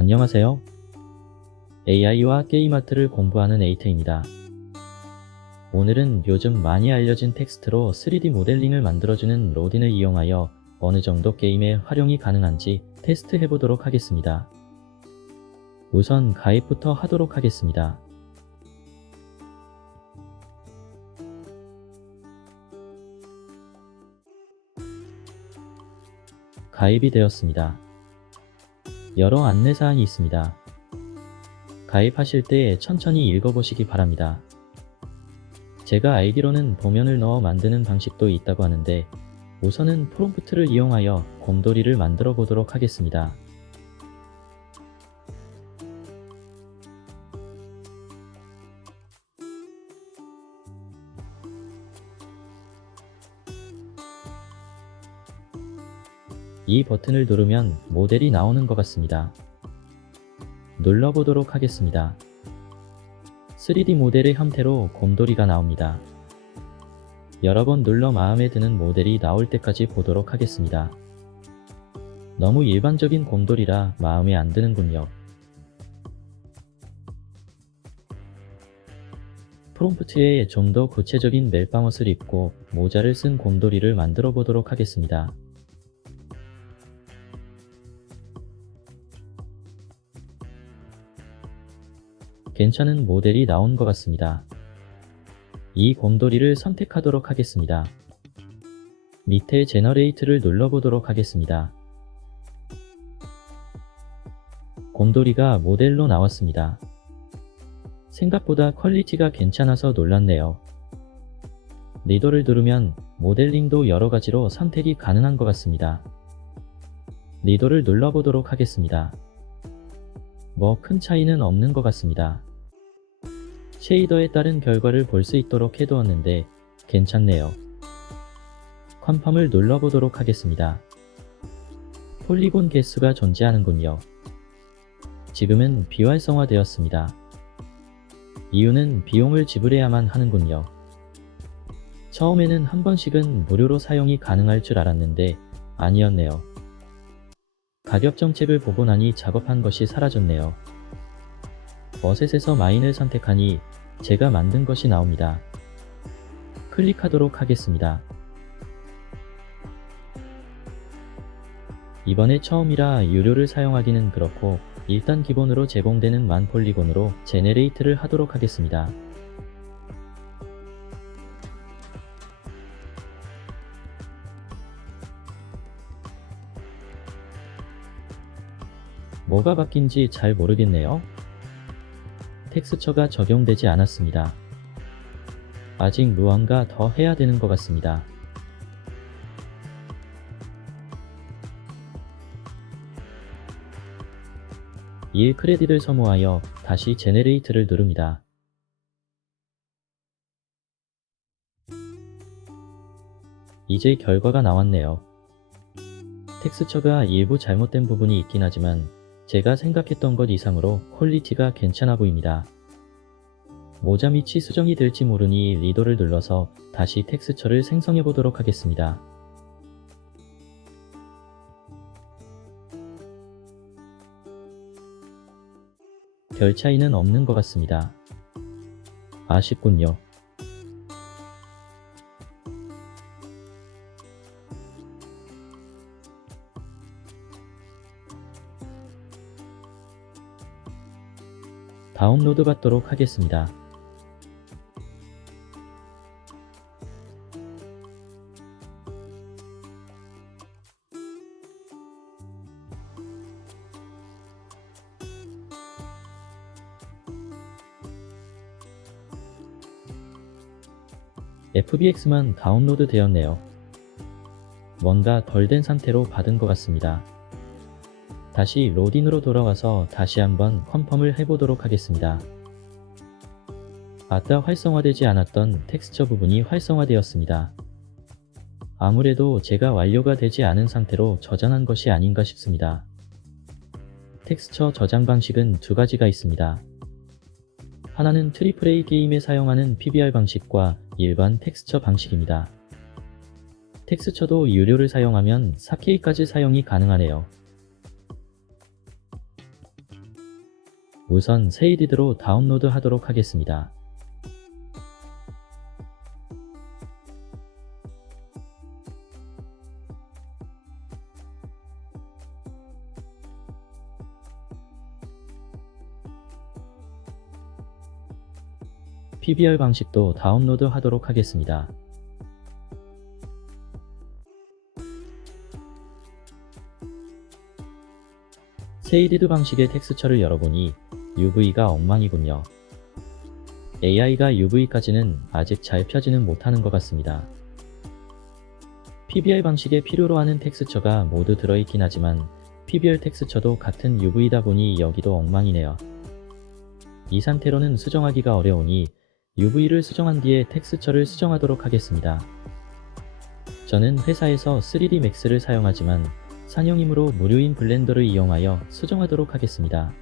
안녕하세요. AI와 게임 아트를 공부하는 에이트입니다. 오늘은 요즘 많이 알려진 텍스트로 3D 모델링을 만들어주는 로딘을 이용하여 어느 정도 게임에 활용이 가능한지 테스트해보도록 하겠습니다. 우선 가입부터 하도록 하겠습니다. 가입이 되었습니다. 여러 안내사항이 있습니다. 가입하실 때 천천히 읽어보시기 바랍니다. 제가 알기로는 도면을 넣어 만드는 방식도 있다고 하는데 우선은 프롬프트를 이용하여 곰돌이를 만들어 보도록 하겠습니다. 이 버튼을 누르면 모델이 나오는 것 같습니다. 눌러보도록 하겠습니다. 3D 모델의 형태로 곰돌이가 나옵니다. 여러 번 눌러 마음에 드는 모델이 나올 때까지 보도록 하겠습니다. 너무 일반적인 곰돌이라 마음에 안 드는군요. 프롬프트에 좀 더 구체적인 멜방옷을 입고 모자를 쓴 곰돌이를 만들어 보도록 하겠습니다. 괜찮은 모델이 나온 것 같습니다. 이 곰돌이를 선택하도록 하겠습니다. 밑에 제너레이트를 눌러보도록 하겠습니다. 곰돌이가 모델로 나왔습니다. 생각보다 퀄리티가 괜찮아서 놀랐네요. 리더를 누르면 모델링도 여러가지로 선택이 가능한 것 같습니다. 리더를 눌러보도록 하겠습니다. 뭐 큰 차이는 없는 것 같습니다. 쉐이더에 따른 결과를 볼 수 있도록 해두었는데 괜찮네요. 컨펌을 눌러보도록 하겠습니다. 폴리곤 개수가 존재하는군요. 지금은 비활성화되었습니다. 이유는 비용을 지불해야만 하는군요. 처음에는 한 번씩은 무료로 사용이 가능할 줄 알았는데 아니었네요. 가격 정책을 보고 나니 작업한 것이 사라졌네요. 어셋에서 마인을 선택하니 제가 만든 것이 나옵니다. 클릭하도록 하겠습니다. 이번에 처음이라 유료를 사용하기는 그렇고 일단 기본으로 제공되는 만 폴리곤으로 제네레이트를 하도록 하겠습니다. 뭐가 바뀐지 잘 모르겠네요. 텍스처가 적용되지 않았습니다. 아직 무언가 더 해야 되는 것 같습니다. 일 크레딧을 소모하여 다시 제네레이트를 누릅니다. 이제 결과가 나왔네요. 텍스처가 일부 잘못된 부분이 있긴 하지만 제가 생각했던 것 이상으로 퀄리티가 괜찮아 보입니다. 모자 밑이 수정이 될지 모르니 리더를 눌러서 다시 텍스처를 생성해 보도록 하겠습니다. 별 차이는 없는 것 같습니다. 아쉽군요. 다운로드 받도록 하겠습니다. FBX만 다운로드 되었네요. 뭔가 덜 된 상태로 받은 것 같습니다. 다시 로딘으로 돌아와서 다시 한번 컨펌을 해보도록 하겠습니다. 아까 활성화되지 않았던 텍스처 부분이 활성화되었습니다. 아무래도 제가 완료가 되지 않은 상태로 저장한 것이 아닌가 싶습니다. 텍스처 저장 방식은 두 가지가 있습니다. 하나는 AAA 게임에 사용하는 PBR 방식과 일반 텍스처 방식입니다. 텍스처도 유료를 사용하면 4K까지 사용이 가능하네요. 우선 세이디드로 다운로드 하도록 하겠습니다. PBR 방식도 다운로드 하도록 하겠습니다. 세이디드 방식의 텍스처를 열어보니 UV가 엉망이군요. AI가 UV까지는 아직 잘 펴지는 못하는 것 같습니다. PBR 방식에 필요로 하는 텍스처가 모두 들어있긴 하지만 PBR 텍스처도 같은 UV다 보니 여기도 엉망이네요. 이 상태로는 수정하기가 어려우니 UV를 수정한 뒤에 텍스처를 수정하도록 하겠습니다. 저는 회사에서 3D Max를 사용하지만 상용이므로 무료인 블렌더를 이용하여 수정하도록 하겠습니다.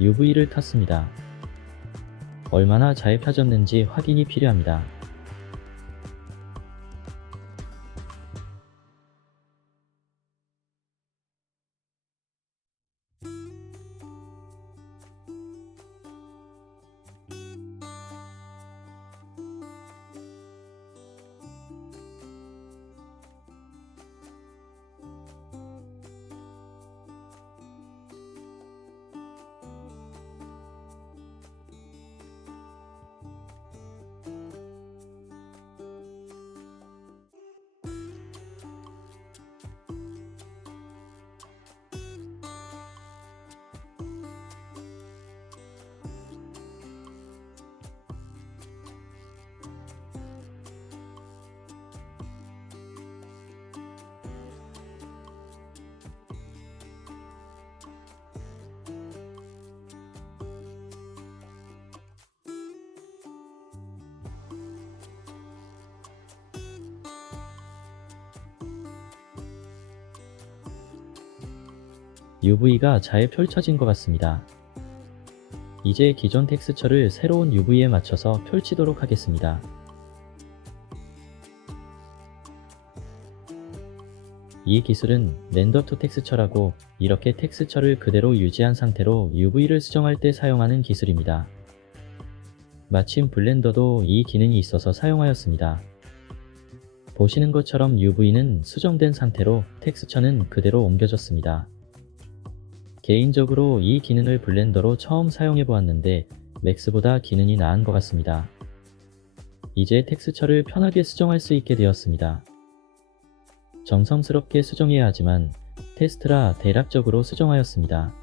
UV를 탔습니다. 얼마나 잘 펴졌는지 확인이 필요합니다. UV가 잘 펼쳐진 것 같습니다. 이제 기존 텍스처를 새로운 UV에 맞춰서 펼치도록 하겠습니다. 이 기술은 렌더 투 텍스처라고 이렇게 텍스처를 그대로 유지한 상태로 UV를 수정할 때 사용하는 기술입니다. 마침 블렌더도 이 기능이 있어서 사용하였습니다. 보시는 것처럼 UV는 수정된 상태로 텍스처는 그대로 옮겨졌습니다. 개인적으로 이 기능을 블렌더로 처음 사용해 보았는데 맥스보다 기능이 나은 것 같습니다. 이제 텍스처를 편하게 수정할 수 있게 되었습니다. 정성스럽게 수정해야 하지만 테스트라 대략적으로 수정하였습니다.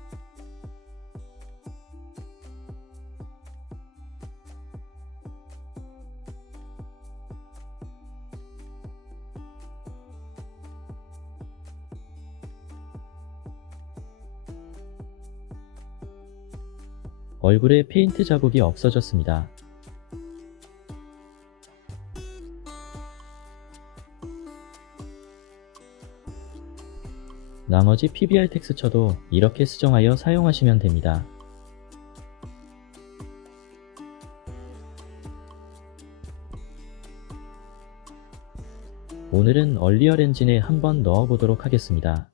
얼굴에 페인트 자국이 없어졌습니다. 나머지 PBR 텍스처도 이렇게 수정하여 사용하시면 됩니다. 오늘은 얼리얼 엔진에 한번 넣어보도록 하겠습니다.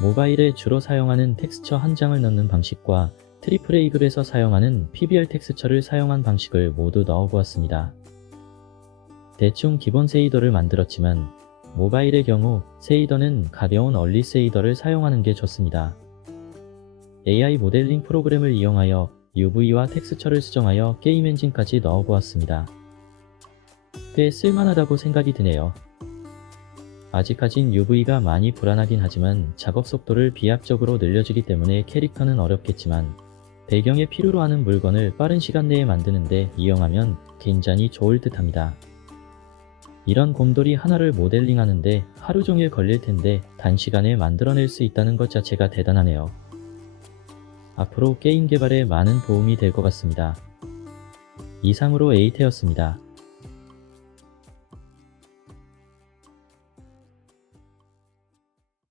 모바일에 주로 사용하는 텍스처 한 장을 넣는 방식과 트리플 A급에서 사용하는 PBR 텍스처를 사용한 방식을 모두 넣어보았습니다. 대충 기본 쉐이더를 만들었지만 모바일의 경우 쉐이더는 가벼운 얼리 쉐이더를 사용하는 게 좋습니다. AI 모델링 프로그램을 이용하여 UV와 텍스처를 수정하여 게임 엔진까지 넣어보았습니다. 꽤 쓸만하다고 생각이 드네요. 아직까진 UV가 많이 불안하긴 하지만 작업 속도를 비합적으로 늘려주기 때문에 캐릭터는 어렵겠지만 배경에 필요로 하는 물건을 빠른 시간 내에 만드는데 이용하면 굉장히 좋을 듯 합니다. 이런 곰돌이 하나를 모델링하는데 하루 종일 걸릴 텐데 단시간에 만들어낼 수 있다는 것 자체가 대단하네요. 앞으로 게임 개발에 많은 도움이 될 것 같습니다. 이상으로 에이테였습니다.